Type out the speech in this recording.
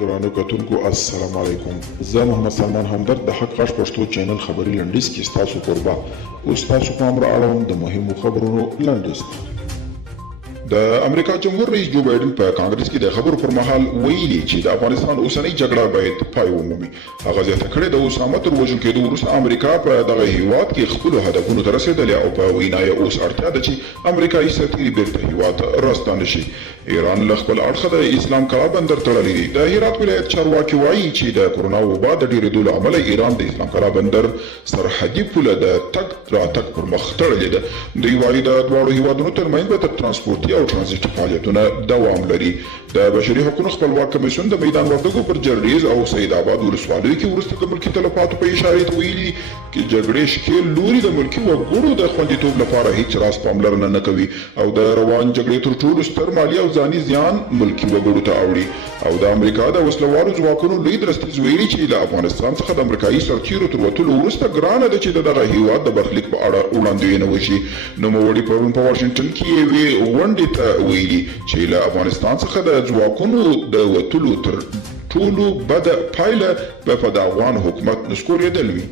درنو کتونکو السلام علیکم. زه محمد سلمان همدرد د حق غږ پښتو چینل خبري لنډیز کې ستاسو قربا اوس تاسو په امر اړوند د مهمو خبرونو لنډیز. د امریکا جمهور رئیس جو بایدن په کانګرس کې د خبرو پر مهال ویلي چې د افغانستان اوسنۍ جګړه باید پای ومومي. هغه زیاته کړې د اسامه تر وژل کېدو وروسته امریکا په دغه هیواد کې خپلو هدفونو ته رسېدلې او په وینا یې اوس اړتیا ده چې امریکایي سرتیري بیرته هیواد ته راستانه شي. ایران له خپل اړخه د اسلام کلا بندر تړلی دی. د هرات ولایت چارواکي وایي چې د کرونا وبا د ډېرېدو له امله ایران د اسلام کلا بندر سرحدي پوله د تګ راتګ پر مخ تړلې ده. دوی وایي د دواړو هیوادونو ترمنځ به د ترانسپورتي او ټرانزیټي فعالیتونه دوام لري. د بشري حقوقو خپلواک کمیسیون د میدان وردګو پر جرریز او سید آباد ولسوالیو کې وروسته د ملکي تلفاتو په اشاره ویلي چې جګړې ښکېل لوري د ملکي وګړو د خوندیتوب لپاره هیڅ راز پاملرنه نه کوي او د روان جګړې تر ټولو ستر مالي او ځاني زیان ملکي وګړو ته اوړي. او د امریکا د وسلوالو ځواکونو لوی درستیز ویلي چې له افغانستان څخه د امریکایي سرتیرو تر وتلو وروسته ګرانه ده چې د دغه هیواد د برخلیک په اړه وړاندوینه وشي. نوموړي پرون په واشنګټن کې یوې غونډې ته ویلي چې له افغانستان څخه د ځواکونو د وتلو تر ټولو بده پایله به په د افغان حکومت نسکورېدل وي.